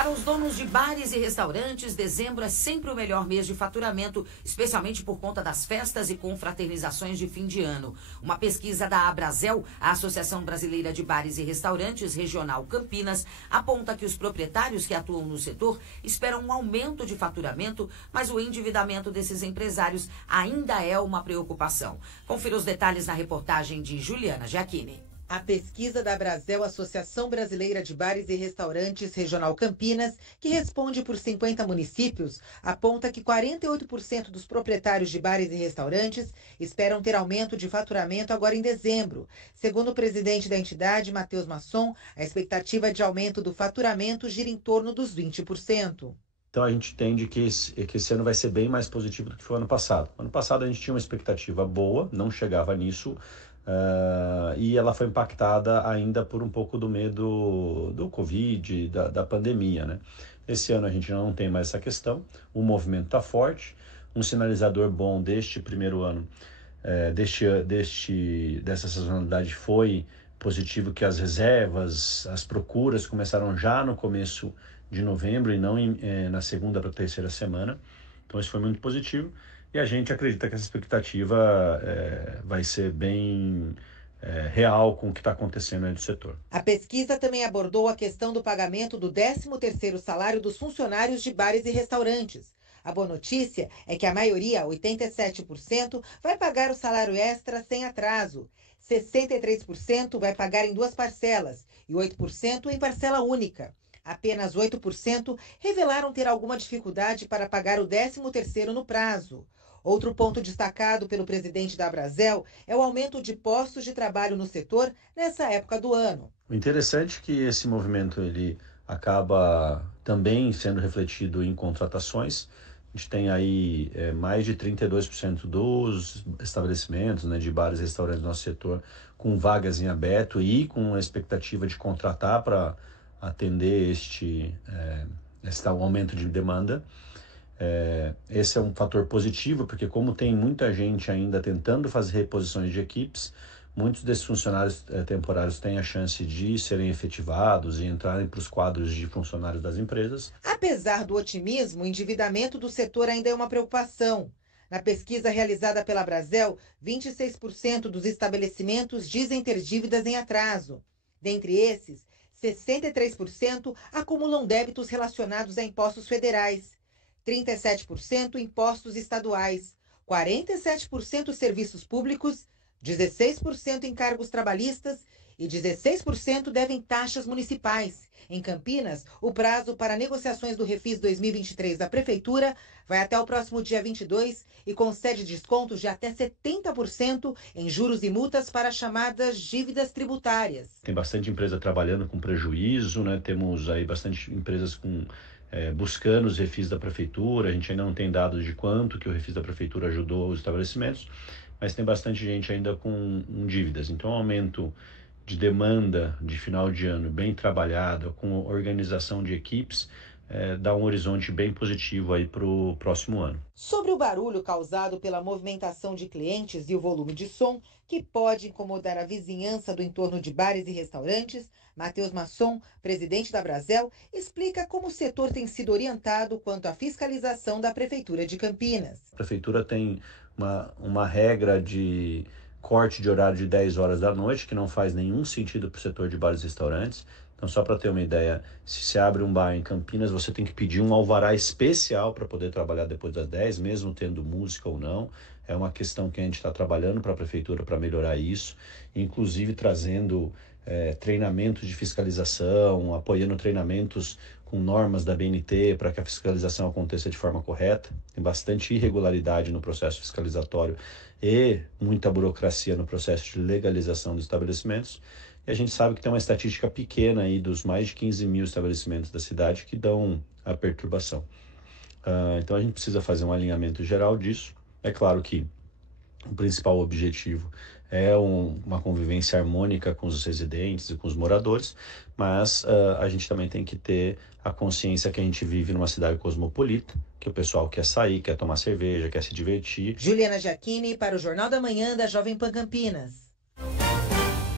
Para os donos de bares e restaurantes, dezembro é sempre o melhor mês de faturamento, especialmente por conta das festas e confraternizações de fim de ano. Uma pesquisa da Abrazel, a Associação Brasileira de Bares e Restaurantes Regional Campinas, aponta que os proprietários que atuam no setor esperam um aumento de faturamento, mas o endividamento desses empresários ainda é uma preocupação. Confira os detalhes na reportagem de Juliana Giacchini. A pesquisa da Abrazel, Associação Brasileira de Bares e Restaurantes Regional Campinas, que responde por 50 municípios, aponta que 48% dos proprietários de bares e restaurantes esperam ter aumento de faturamento agora em dezembro. Segundo o presidente da entidade, Matheus Masson, a expectativa de aumento do faturamento gira em torno dos 20%. Então a gente entende que esse ano vai ser bem mais positivo do que foi o ano passado. Ano passado a gente tinha uma expectativa boa, não chegava nisso, e ela foi impactada ainda por um pouco do medo do Covid, da pandemia, né? Esse ano a gente não tem mais essa questão, o movimento está forte, um sinalizador bom deste primeiro ano, dessa sazonalidade foi positivo, que as reservas, as procuras começaram já no começo de novembro e não na segunda para a terceira semana. Então isso foi muito positivo e a gente acredita que essa expectativa vai ser bem real com o que está acontecendo aí do setor. A pesquisa também abordou a questão do pagamento do 13º salário dos funcionários de bares e restaurantes. A boa notícia é que a maioria, 87%, vai pagar o salário extra sem atraso. 63% vai pagar em 2 parcelas e 8% em parcela única. Apenas 8% revelaram ter alguma dificuldade para pagar o 13º no prazo. Outro ponto destacado pelo presidente da Abrazel é o aumento de postos de trabalho no setor nessa época do ano. O interessante é que esse movimento ele acaba também sendo refletido em contratações. A gente tem aí mais de 32% dos estabelecimentos, né, de bares e restaurantes do nosso setor com vagas em aberto e com a expectativa de contratar para atender esse aumento de demanda. Esse é um fator positivo, porque como tem muita gente ainda tentando fazer reposições de equipes, muitos desses funcionários temporários têm a chance de serem efetivados e entrarem para os quadros de funcionários das empresas. Apesar do otimismo, o endividamento do setor ainda é uma preocupação. Na pesquisa realizada pela Abrazel, 26% dos estabelecimentos dizem ter dívidas em atraso. Dentre esses, 63% acumulam débitos relacionados a impostos federais, 37% impostos estaduais, 47% serviços públicos, 16% encargos trabalhistas e 16% devem taxas municipais. Em Campinas, o prazo para negociações do Refis 2023 da Prefeitura vai até o próximo dia 22 e concede descontos de até 70% em juros e multas para chamadas dívidas tributárias. Tem bastante empresa trabalhando com prejuízo, né? Temos aí bastante empresas buscando os refis da Prefeitura. A gente ainda não tem dados de quanto que o refis da Prefeitura ajudou os estabelecimentos, mas tem bastante gente ainda com dívidas. Então, o aumento de demanda de final de ano bem trabalhada, com organização de equipes, dá um horizonte bem positivo aí para o próximo ano. Sobre o barulho causado pela movimentação de clientes e o volume de som, que pode incomodar a vizinhança do entorno de bares e restaurantes, Matheus Masson, presidente da Abrazel, explica como o setor tem sido orientado quanto à fiscalização da Prefeitura de Campinas. A Prefeitura tem uma regra de corte de horário de 10 horas da noite, que não faz nenhum sentido para o setor de bares e restaurantes. Então, só para ter uma ideia, se se abre um bar em Campinas, você tem que pedir um alvará especial para poder trabalhar depois das 10, mesmo tendo música ou não. É uma questão que a gente está trabalhando para a Prefeitura para melhorar isso, inclusive trazendo treinamentos de fiscalização, apoiando treinamentos com normas da BNT para que a fiscalização aconteça de forma correta. Tem bastante irregularidade no processo fiscalizatório e muita burocracia no processo de legalização dos estabelecimentos. E a gente sabe que tem uma estatística pequena aí dos mais de 15 mil estabelecimentos da cidade que dão a perturbação. Então a gente precisa fazer um alinhamento geral disso. É claro que o principal objetivo é uma convivência harmônica com os residentes e com os moradores, mas a gente também tem que ter a consciência que a gente vive numa cidade cosmopolita, que o pessoal quer sair, quer tomar cerveja, quer se divertir. Juliana Giacchini para o Jornal da Manhã da Jovem Pan Campinas.